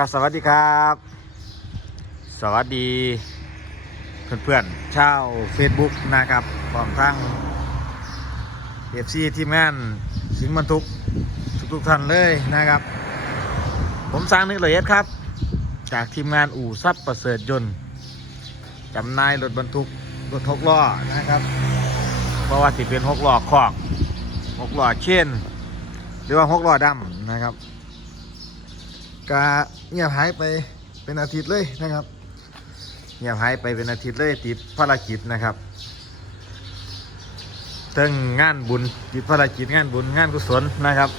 ครับสวัสดีครับ สวัสดีเพื่อนๆชาว Facebook นะครับพร้อมทั้งเอฟซีทีมงานสิงห์บรรทุกทุกๆท่านเลยนะครับ ผมสร้างนึกละเอียดครับ จากทีมงานอู่ซับประเสริฐยนต์จำนายรถบรรทุกรถหกล้อนะครับ เพราะว่าติเป็นหกล้อคอกหกล้อเช่น หรือว่าหกล้อดำนะครับกะ เงียบหายไปเป็นอาทิตย์เลยนะครับ เงียบหายไปเป็นอาทิตย์เลยติดภารกิจนะครับทั้งงานบุญติดภารกิจงานบุญงานกุศลนะครับ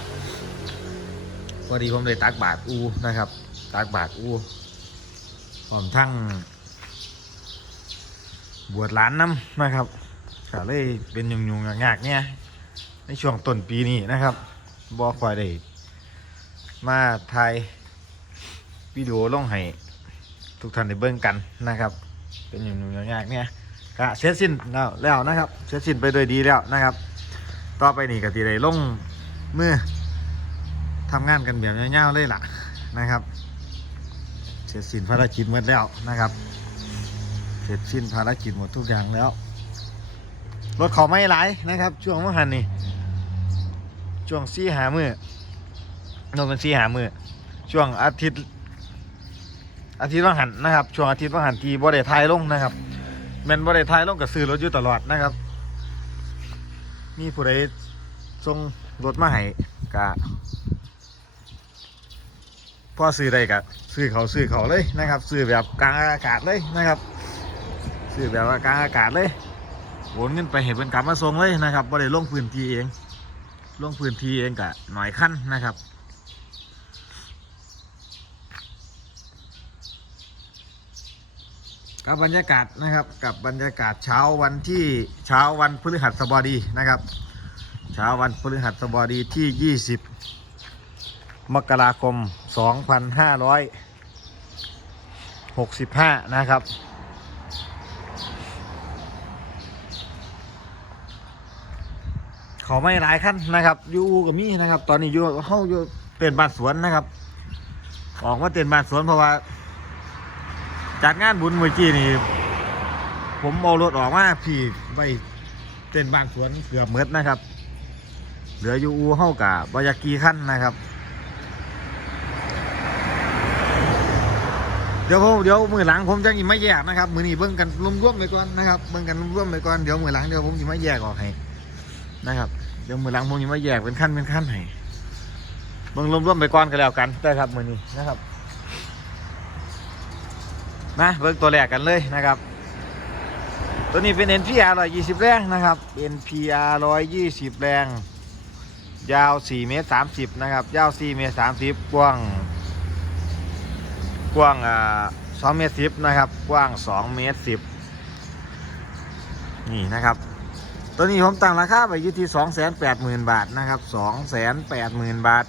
พอดีผมได้ตักบาทอูนะครับตักบาทอูพร้อมทั้งบวชหลานน้ำนะครับก็เลยเป็นยุงยุงๆยากเนี่ยในช่วงต้นปีนี้นะครับบอคอยได้มาถ่าย วิดีโอลงให้ทุกท่านได้เบิ่งกันนะครับ เป็นอย่างงอย่างยากเนี่ยก็เสร็จสิ้นแล้วแล้วนะครับเสร็จสิ้นไปโดยดีแล้วนะครับ ต่อไปนี่ก็ทีได้ลงเมื่อทำงานกันแบบเงาๆเลยล่ะนะครับ เสร็จสิ้นภารกิจหมดแล้วนะครับ เสร็จสิ้นภารกิจหมดทุกอย่างแล้วรถเขาไม่หลายนะครับ ช่วงเมื่อหันนี่ช่วงซี่หามือโนเป็นซี่หามือช่วงอาทิตย์ อาทิตย์ว่างหันนะครับช่วงอาทิตย์ว่างหันทีบ่ได้ทายลงนะครับแมนบ่ได้ทายลงกับซื้อรถอยู่ตลอดนะครับ มีผู้ใดส่งรถมาให้กะพอซื้อได้กะซื้อเขาซื้อเขาเลยนะครับซื้อแบบกลางอากาศเลยนะครับซื้อแบบว่ากลางอากาศเลยโอนเงินไปเห็นเป็นกลับมาส่งเลยนะครับบ่ได้ลงพื้นที่เองลงพื้นที่เองกะหน่อยขั้นนะครับ กับบรรยากาศนะครับกับบรรยากาศเช้าวันที่เช้าวันพฤหัสบดีนะครับ เช้าวันพฤหัสบดีที่ 20 มกราคม 2565 นะครับเขาไม่หลายขั้นนะครับยูกับมี่นะครับ ตอนนี้ยูเข้าอยู่เต้นบานสวนนะครับ ออกมาเต้นบานสวนเพราะว่า จัดงานบุญเมื่อกี้นี่ผมเอารถออกมาพี่ไปเต้นบ้านสวนเกือบเมดนะครับ เหลืออยู่อูเฮากะบอยากีขั้นนะครับ เดี๋ยวผมเดี๋ยวมือหลังผมจะอิมาแยกนะครับ มือนี้เบิ่งกันรวมๆไปก่อนนะครับเบิ่งกันรวมๆไปก่อนเดี๋ยวมือหลังเดี๋ยวผมอิมาแยกออกให้นะครับเดี๋ยวมือหลังผมอิมาแยกเป็นขั้นเป็นขั้นให้เบิ่งรวมๆไปก่อนก็แล้วกันได้ครับมือนี้นะครับ นะเบิกตัวแรกกันเลยนะครับ ตัวนี้เป็น NPR 120 แรงนะครับ NPR 120 แรง ยาว 4 เมตร 30 นะครับ ยาว 4 เมตร 30 กว้าง กว้างอ่า2เมตร 10 นะครับ กว้าง 2 เมตร 10 นี่นะครับ ตัวนี้ผมตั้งราคาไปอยู่ที่ 280,000 บาทนะครับ 280,000 บาท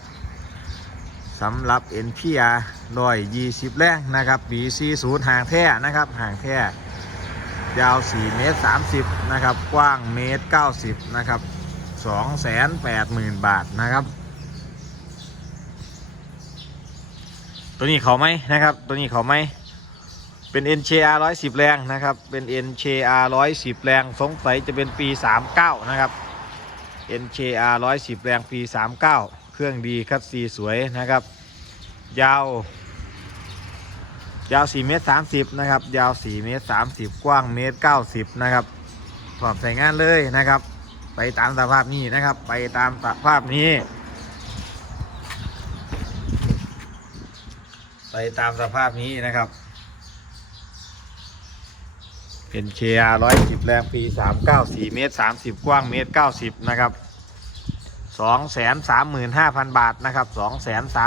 สำหรับ NPR 120แรงนะครับ B40 ห่างแท้นะครับห่างแท้ยาว 4 เมตร 30 นะครับ กว้างเมตร 90 นะครับ 280,000 บาทนะครับ ตัวนี้เขาไหมนะครับ ตัวนี้เขาไหมเป็น NCR 110 แรงนะครับ เป็น NCR 110 แรง สงสัยจะเป็นปี 39 นะครับ NCR 110 แรง ปี 39 เครื่องดีคัดซีสวยนะครับ ยาว ยาว4เมตร30นะครับ ยาว4เมตร30 กว้างเมตร90นะครับพร้อมใส่งานเลยนะครับ ไปตามสภาพนี้นะครับ ไปตามสภาพนี้ไปตามสภาพนี้นะครับ เป็นเชียร์110แรงปี39 4เมตร30กว้างเมตร90นะครับ 235,000 บาทนะครับ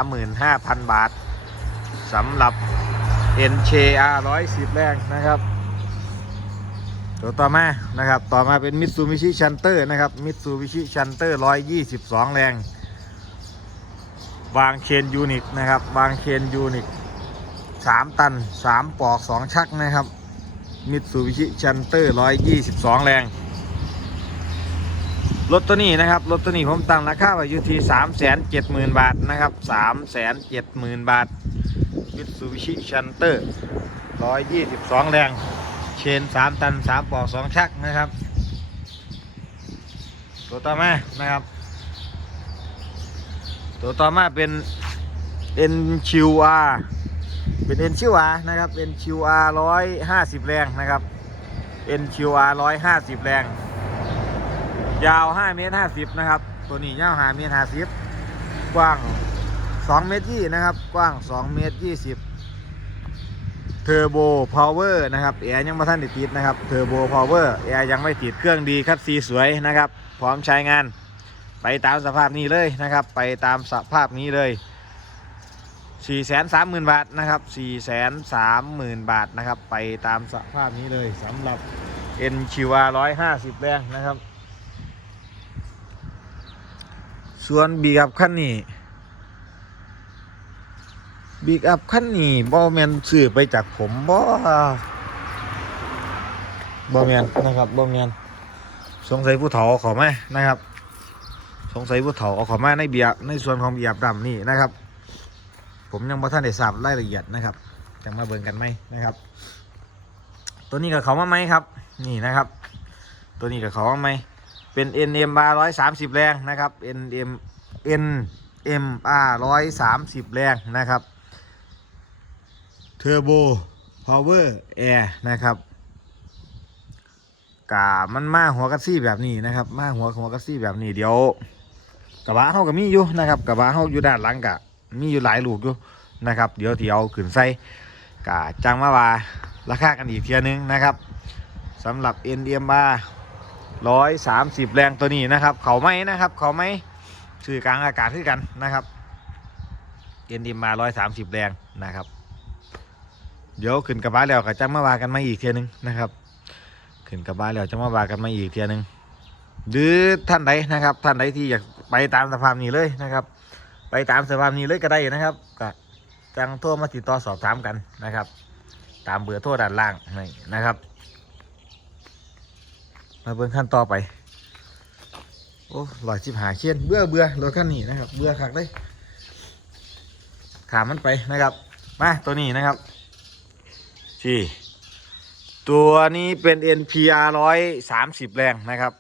235,000 บาทสำหรับ NCR 110 แรงนะครับ ตัวต่อมานะครับ ต่อมาเป็น Mitsubishi Shunter นะครับ Mitsubishi Shunter 122 แรง วางเชนยูนิตนะครับ วางเชนยูนิต3 ตัน 3 ปอก 2 ชักนะครับ Mitsubishi Shunter 122 แรง รถตัวนี้นะครับรถตัวนี้ผมตั้งราคาไว้อยู่ที่3 7 0 0 0 0บาทนะครับ3 7 0 0 0 0บาทอยู่มิตซูบิชิชันเตอร์ร้อยยี่สิบสองแรง เชนสามตันสามปอกสองชักนะครับ ตัวต่อมานะครับ ตัวต่อมาเป็น NQR เป็น NQR นะครับ NQR ร้อยห้าสิบแรงนะครับ NQR ร้อยห้าสิบแรง ยาว5เมตร50 นะครับ ตัวนี้ยาว5เมตร50 กว้าง 2 เมตรยี่นะครับ กว้าง 2 เมตร20เทอร์โบพาวเวอร์นะครับแอร์ยังไม่ทันได้ติดนะครับเทอร์โบพาวเวอร์แอร์ยังไม่ติดเครื่องดีคัดซีสวยนะครับ พร้อมใช้งานไปตามสภาพนี้เลยนะครับ ไปตามสภาพนี้เลย 430,000 บาทนะครับ 430,000 บาทนะครับ ไปตามสภาพนี้เลยสำหรับ NQR 150 แรงนะครับ ส่วนบีกับขั้นนี้บีกับขั้นนี้บอแมนซื้อไปจากผมบอบอแมนนะครับบอแมนสงสัยผู้เฒ่าเอาเขอมนะครับ สงสัยผู้เฒ่าเอาเขอมในเบียร์ในส่วนของเบียร์ดำนี่นะครับ ผมยังบ่ท่านได้ทราบรายละเอียดนะครับจะมาเบิ่งกันไหมนะครับ ตัวนี้กับเขามาไหมครับ นี่นะครับ ตัวนี้กับเขามาไหม เป็น NMR 130 แรงนะครับ NM NMR 130 แรงนะครับ Turbo Power Air นะครับกามันมาหัวกัสซี่แบบนี้นะครับ มาหัวหัวกัสซี่แบบนี้เดี๋ยวกระบะเฮาก็มีอยู่นะครับกระบะเฮาอยู่ด้านหลังกะมีอยู่หลายลูกอยู่นะครับ เดี๋ยวที่เอาขึ้นใส่กะจังมาว่าราคากันอีกเทียนึงนะครับสำหรับ NMR ร้อยสามสิบแรงตัวนี้นะครับ เขาไหมนะครับ เขาไหมสื่อกลางอากาศขึ้นกันนะครับเอ็นดิมาร้อยสามสิบแรงนะครับ เดี๋ยวขึ้นกระบะแล้วก็จะมาวากันมาอีกเทียนึงนะครับ ขึ้นกระบะแล้วจะมาวากันมาอีกเทียนึงหรือท่านใดนะครับ ท่านใดที่อยากไปตามสภาพนี้เลยนะครับ ไปตามสภาพนี้เลยก็ได้นะครับก็จังโทรมาติดต่อสอบถามกันนะครับ ตามเบอร์โทรด้านล่างนี่นะครับ มาเบิ่งขั้นต่อไป โอ้ลอยจิบหาเชียนเบื่อเบื่อรถขั้นนี้นะครับ เบื่อคักเลยขามมันไปนะครับ มาตัวนี้นะครับที่ตัวนี้เป็น NPR ร้อยสามสิบแรงนะครับ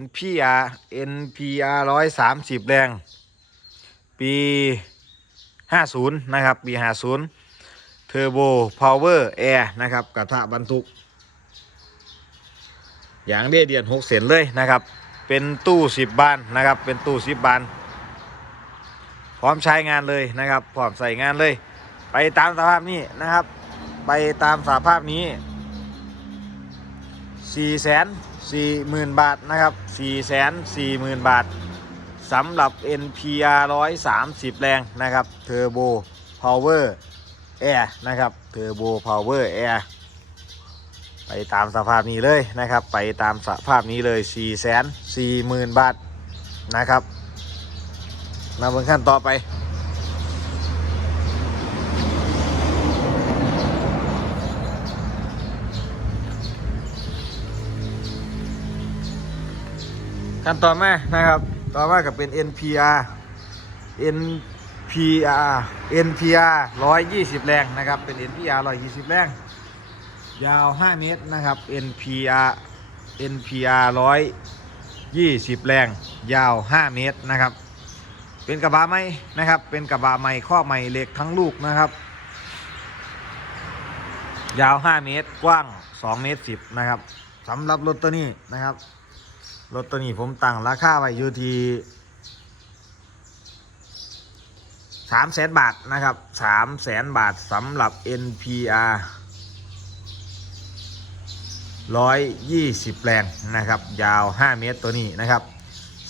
NPR NPR ร้อยสามสิบแรง ปีห้าศูนย์นะครับ ปีห้าศูนย์เทอร์โบพาวเวอร์แอร์นะครับ กระทะบรรทุก อย่างเดียเดียนหกเส้นเลยนะครับ เป็นตู้สิบบานนะครับ เป็นตู้สิบบาน พร้อมใช้งานเลยนะครับ พร้อมใส่งานเลย ไปตามสภาพนี้นะครับ ไปตามสภาพนี้สี่แสนสี่หมื่นบาทนะครับสี่แสนสี่หมื่นบาทสำหรับ NPR ร้อยสามสิบแรงนะครับเทอร์โบพาวเวอร์แอร์นะครับเทอร์โบพาวเวอร์แอร์ ไปตามสภาพนี้เลยนะครับ ไปตามสภาพนี้เลย4 4 0 0 0 0บาทนะครับ มาเบิ่งขั้นต่อไปขั้นต่อมานะครับ ต่อมากับเป็น NPR NPR NPR 120 แรงนะครับ เป็น NPR 120 แรง ยาว 5 เมตรนะครับ NPR NPR 120 แรง ยาว 5 เมตรนะครับ เป็นกระบะไม้นะครับ เป็นกระบะไม้ข้อไม้เหล็กทั้งลูกนะครับ ยาว 5 เมตร กว้าง 2 เมตร 10 นะครับสำหรับรถตัวนี้นะครับ รถตัวนี้ผมตั้งราคาไว้อยู่ที่สามแสนบาทนะครับสามแสนบาทสำหรับ NPR ร้อยยี่สิบแรงนะครับ ยาวห้าเมตรตัวนี้นะครับ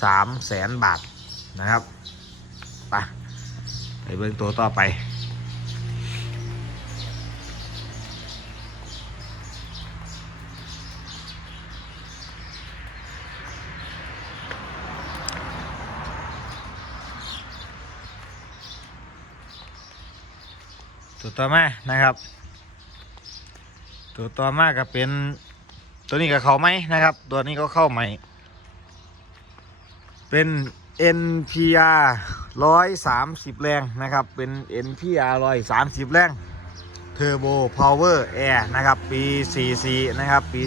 สามแสนบาทนะครับไปไปเบิ่งตัวต่อไปตัวต่อมานะครับ ตัวต่อมาก็เป็น ตัวนี้ก็เข้าไหมนะครับ ตัวนี้ก็เข้าใหม่ เป็น NPR ร้อยสามสิบแรงนะครับ เป็น NPR ร้อยสามสิบแรงเทอร์โบพาวเวอร์แอร์นะครับ ปี 44 นะครับ ปี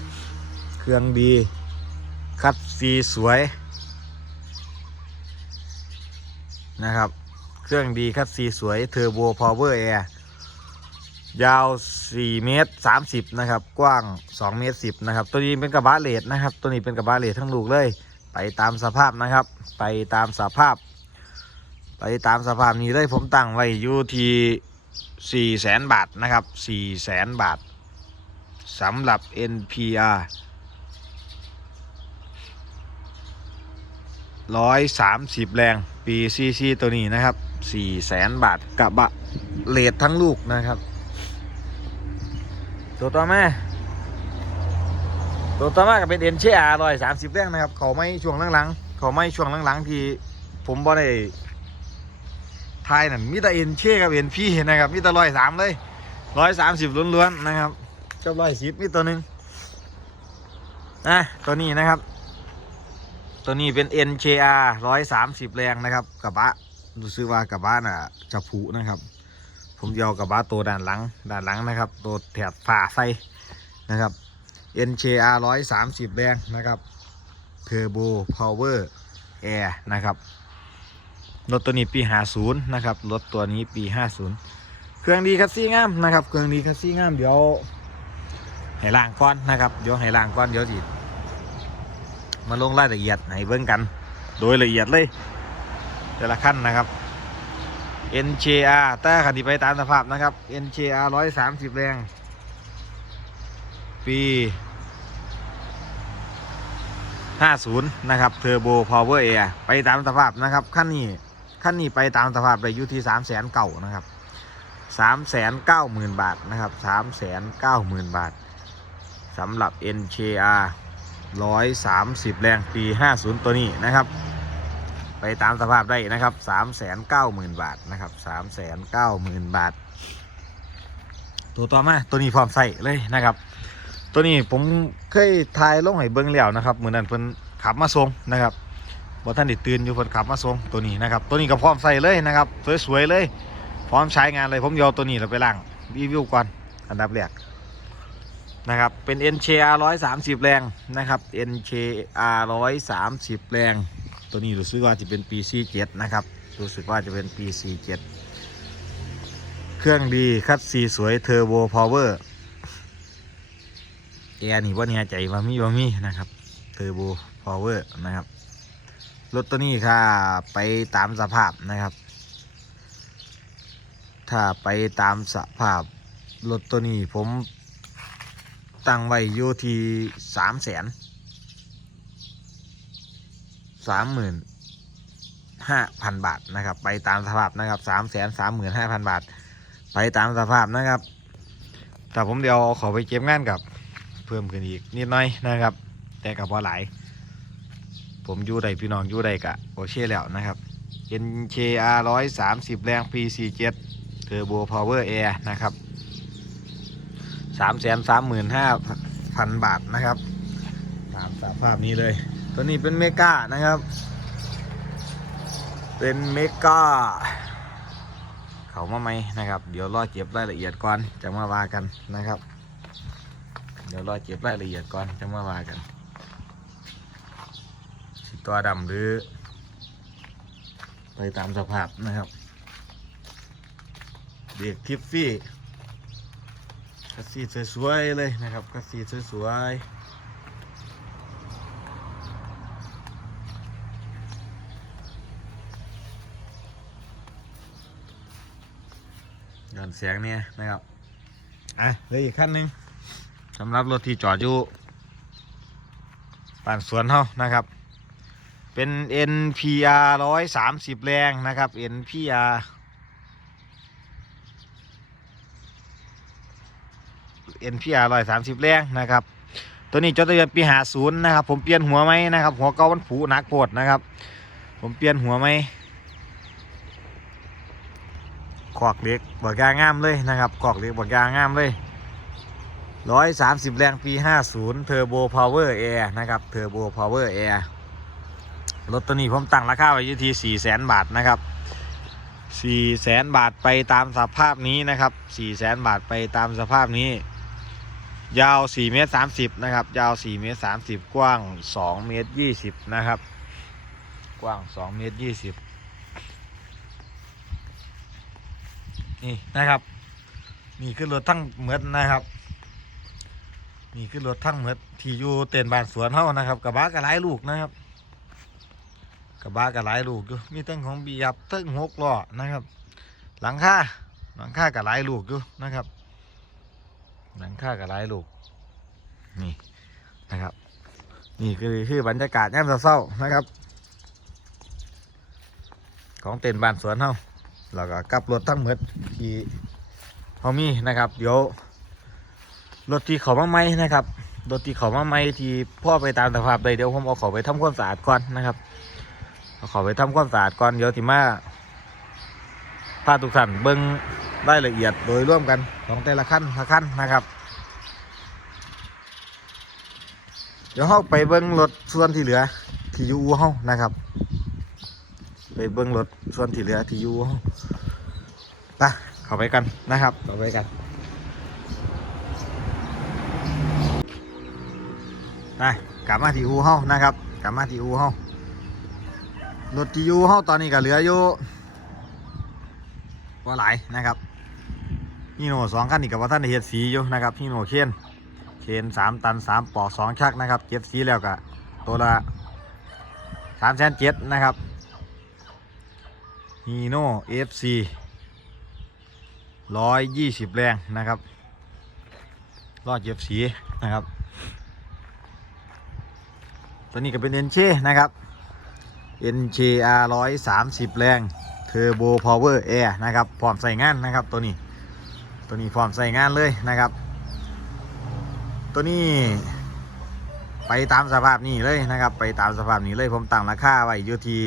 44 เครื่องดี คัดซีสวยนะครับ เครื่องดีคัดซีสวยเทอร์โบพาวเวอร์แอร์ ยาว 4 เมตร 30 นะครับ กว้าง 2 เมตร 10 นะครับ ตัวนี้เป็นกระบะเลดนะครับ ตัวนี้เป็นกระบะเลดทั้งลูกเลย ไปตามสภาพนะครับ ไปตามสภาพ ไปตามสภาพนี้เลยผมตั้งไว้อยู่ที่4แสนบาทนะครับ4แสนบาทสำหรับ NPR ร้อยสามสิบแรงปีซีซีตัวนี้นะครับสี่แสนบาทกระบะเลดทั้งลูกนะครับ ตัวต่อมาตัวต่อมาก็เป็นเอ็นเชียร้อยสามสิบแรงนะครับ เขาไม่ช่วงหลังๆเขาไม่ช่วงหลังๆที่ผมบ่ได้ทายนั่นมีแต่เอ็นเชียกับเอ็นพีนะครับมีแต่ร้อยสามเลยร้อยสามสิบล้วนๆนะครับเจ้าร้อยสิบมีตัวหนึ่งนะตัวนี้นะครับ ตัวนี้เป็น NKR 130 แรงนะครับกระบะรู้สึกว่ากระบะน่ะจะผุนะครับ ผมจะเอกระบะตัวด้านหลัง ด้านหลังนะครับ ตัวแถบฝ่าไฟนะครับ NKR 130 แรงนะครับ Turbo Power Air นะครับรถตัวนี้ปี 50 นะครับ รถตัวนี้ปี 50 เครื่องดีคัสซี่งามนะครับ เครื่องดีคัสซี่งาม เดี๋ยวให้ล่างก่อนนะครับ เดี๋ยวให้ล่างก่อนเดี๋ยวสิมาลงรายละเอียดให้เบิ่งกัน โดยละเอียดเลย แต่ละขั้นนะครับ NCR แต่ขันที่ไปตามสภาพนะครับ NCR 130 แรง ปี 50 นะครับ Turbo Power Air ไปตามสภาพนะครับขั้นนี้ขั้นนี้ไปตามสภาพได้อยู่ที่ 3 0 0 0 0 0เก่านะครับ3 9 0 0 0 0 บาทนะครับ3 9 0 0 0 0 บาทสำหรับ NCR ร้อยสามสิบแรงปี 50 ตัวนี้นะครับ ไปตามสภาพได้นะครับ3 9 0 0 0 0บาทนะครับ3 9 0 0 0 0บาท ตัวต่อมาตัวนี้พร้อมใส่เลยนะครับ ตัวนี้ผมเคยทายลงให้เบิ้งแล้วนะครับเหมือนนั้นเพิ่นขับมาส่งนะครับบ่ท่านได้ตื่นอยู่เพิ่นขับมาส่งตัวนี้นะครับ ตัวนี้ก็พร้อมใส่เลยนะครับสวยๆเลย พร้อมใช้งานเลยผมจะเอตัวนี้เราไปล้างรีวิวก่อนอันดับแรกนะครับเป็น NKR 130 แรงนะครับ NKR 130 แรง ตัวนี้รู้สึกว่าจะเป็นปี 47 นะครับ รู้สึกว่าจะเป็นปี 47 เครื่องดีคัดซีสวยเทอร์โบพาวเวอร์แอร์นี่ว่าเนี่ยใจว่ามีว่ามีนะครับเทอร์โบพาวเวอร์นะครับรถตัวนี้ค่ะไปตามสภาพนะครับ ถ้าไปตามสภาพรถตัวนี้ผมตั้งไว้อยู่ที่สามแสน สามหมื่นห้าพันบาทนะครับ ไปตามสภาพนะครับสามแสนสามหมื่นห้าพันบาท ไปตามสภาพนะครับ แต่ผมเดี๋ยวขอไปเก็บงานกับเพิ่มขึ้นอีกนิดหน่อยนะครับ แต่กับว่าหลาย ผมอยู่ใดพี่น้องอยู่ใดกะโอเช่แล้วนะครับ NKR 130 แรง P47 Turbo Power Air นะครับสามแสนสามหมื่นห้าพันบาทนะครับ ตามสภาพนี้เลย ตัวนี้เป็นเมกานะครับ เป็นเมกาเขามาไหมนะครับ เดี๋ยวรอเก็บรายละเอียดก่อนจะมาว่ากันนะครับ เดี๋ยวรอเก็บรายละเอียดก่อนจะมาว่ากันสิตัวดำหรือ ไปตามสภาพนะครับ เด็กทิฟฟี่กระสีสวยๆเลยนะครับกระสีสวยๆย้อน เสียงเนี่ยนะครับ อะเหลยอีกขั้นหนึ่งสำหรับรถที่จอดอยู่ป่านสวนเฮานะครับ เป็น NPR 130 แรงนะครับ NPR NPR 130แรงนะครับ ตัวนี้จดทะเบียนปี50นะครับ ผมเปลี่ยนหัวไหมนะครับ หัวเก่ามันผุหนักโปดนะครับ ผมเปลี่ยนหัวไหม ขอกเล็กบากยางงามเลยนะครับขอกเล็กบากยางงามเลย130แรงปี50 Turbo Power Air นะครับ Turbo Power Air รถตัวนี้ผมตั้งราคาไว้อยู่ที่สี่แสนบาทนะครับสี่แสนบาทไปตามสภาพนี้นะครับสี่แสนบาทไปตามสภาพนี้ ยาว4เมตร30นะครับยาว4เมตร30กว้าง2เมตร20นะครับ กว้าง2เมตร20 นี่นะครับ นี่คือรถทั้งเหมือนนะครับ นี่คือรถทั้งเหมือนที่อยู่เต็นบานสวนเฮานะครับกระบะกระหลายลูกนะครับกระบะกระหลายลูกอยู่มีทั้งของบียับทั้งหกล้อนะครับ หลังคาหลังคากระหลายลูกอยู่นะครับ หลังคากระหลายลูก นี่นะครับ นี่คือคือบรรยากาศยามเศร้านะครับ ของเต็นบานสวนเฮา แล้วก็กลับรถทั้งหมดที่เฮามีนะครับ เดี๋ยวรถที่เขามาใหมนะครับรถที่เขามาใหม่ที่พ่อไปตามสภาพเลยเดี๋ยวผมเอาเขาไปทำความสะอาดก่อนนะครับเอาเขาไปทำความสะอาดก่อนเดี๋ยวที่มาพาทุกท่านเบิ้งรายละเอียดโดยร่วมกันของแต่ละขั้นละขั้นนะครับ เดี๋ยวเราไปเบิ้งรถส่วนที่เหลือที่อยู่อู่เฮานะครับ ไปเบิ้งรถส่วนที่เหลือที่อยู่อู่เฮาไปเข้าไปกันนะครับเข้าไปกันไปกลับมาที่อูเฮานะครับ กลับมาที่อูเฮารถที่อูเฮาตอนนี้ก็เหลืออยู่ว่าหลายนะครับฮีโน่สองคันนี่กับว่าท่านได้เฮ็ดสีอยู่นะครับฮีโน่เคนเคนสามตันสามปอกสองชักนะครับเจ็ดสีแล้วก็ตัวละสามแสนเจ็ดนะครับ ฮีโน่เอฟซีร้อยยี่สิบแรงนะครับ รอดเย็บสีนะครับ ตัวนี้ก็เป็น NC นเชนะครับ NCR 130แรง Turbo Power Air นะครับพร้อมใส่งานนะครับตัวนี้ตัวนี้พร้อมใส่งานเลยนะครับ ตัวนี้ไปตามสภาพนี้เลยนะครับ ไปตามสภาพนี้เลยผมตั้งราคาไว้อยู่ที่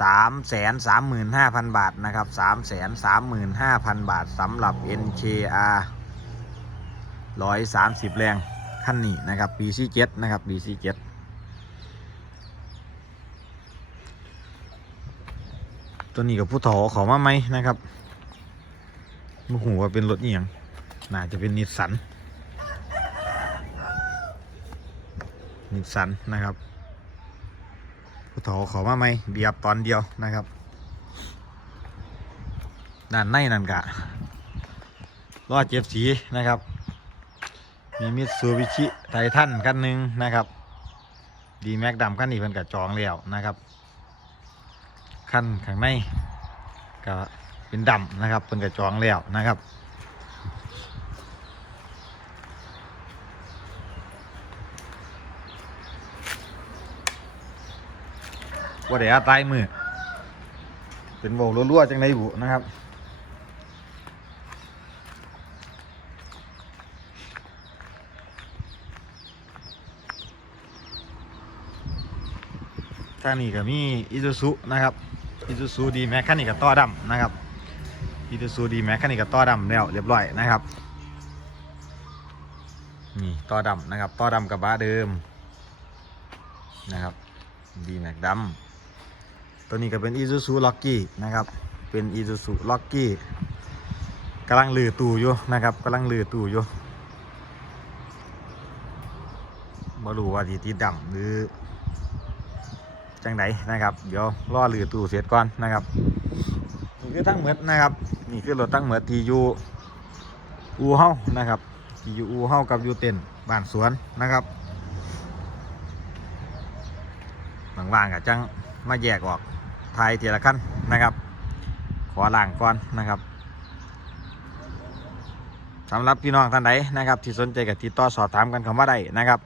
สามแสนสามหมื่นห้าพันบาทนะครับสามแสนสามหมื่นห้าพันบาทสำหรับ NKR ร้อยสามสิบแรงขั้นนี้นะครับปีซีเจ็ดนะครับปีซีเจ็ดตัวนี้กับผู้ถอขอมาไหมนะครับไมูหูว่าเป็นรถเอียงน่าจะเป็นนิสสันนิสสันนะครับ ผู้ถขอมาไหมเบียบตอนเดียวนะครับ ด้านในนั่นกะรอดเจ็บสีนะครับ มีมิตซูบิชิไททันคันหนึ่งนะครับ ดีแม็กดำคันนี้เพิ่นกับจองแล้วนะครับ คันข้างในก็เป็นดำนะครับเพิ่นกับจองแล้วนะครับ ว่าเดี๋ยวตายมือ เป็นโบรั่วๆจังไดบุนะครับทางนี้ก็มีอิซูซุนะครับอิซูซุดีแม็กคันนี้กับต่อดำนะครับอิซูซุดีแม็กคันนี้กับต่อดำแล้วเรียบร้อยนะครับนี่ต่อดำนะครับต่อดำกับบ้าเดิมนะครับดีแม็กดำ ตัวนี้ก็เป็นอิซูซุล็อกกี้นะครับ เป็นอิซูซุล็อกกี้กำลังลือตู่อยู่นะครับกำลังลือตู่อยู่ไม่รู้ว่าทีติดดำหรือจังไดนนะครับ เดี๋ยวรอหรือตู้เสร็จก่อนนะครับ นี่คือทั้งหมดนะครับ นี่คือรถทั้งหมดที่อยู่อูเฮานะครับที่อยู่อูเฮากับอยู่เต็นบ้านสวนนะครับว่างๆกับจังมาแยกออก ทายทีละขั้นนะครับ ขอล่างก่อนนะครับสำหรับพี่น้องท่านใดนะครับ ที่สนใจกับติดต่อสอบถามกันคำว่าใดนะครับ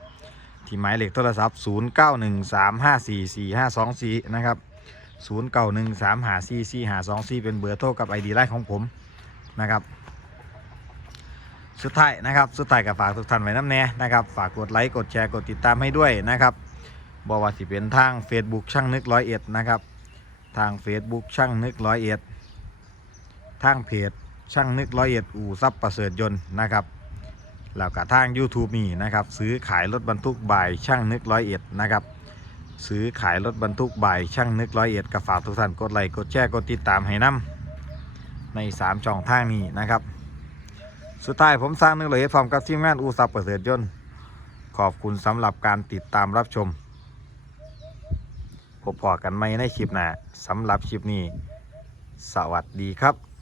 ที่หมายเลขโทรศัพท์ 0913544524 นะครับ 0913544524 เป็นเบอร์โทรกับ ID ไลน์ของผมนะครับ สุดท้ายนะครับ สุดท้ายกับฝากทุกท่านไว้น้ำแน่นะครับ ฝากกดไลค์ กดแชร์ กดติดตามให้ด้วยนะครับบอกว่าสิเป็นทาง Facebook ช่างนึกร้อยเอ็ดนะครับ ทาง Facebook ช่างนึกร้อยเอ็ดทางเพจช่างนึกร้อยเอ็ดอู่ซับประเสริฐยนต์นะครับแล้วก็ทาง YouTube นี่นะครับซื้อขายรถบรรทุกบ่ายช่างนึกร้อยเอ็ดนะครับซื้อขายรถบรรทุกบ่ายช่างนึกร้อยเอ็ดกับฝากทุกท่านกดไลค์กดแชร์กดติดตามให้นํใน 3 ช่องทางนี้นะครับ สุดท้ายผมสร้างนึกร้อยเอ็ดพร้อมกับทีมงานอู่ซับประเสริฐยนต์ขอบคุณสำหรับการติดตามรับชม พบพอกันไหมในคลิปหน้าสำหรับคลิปนี้ สวัสดีครับ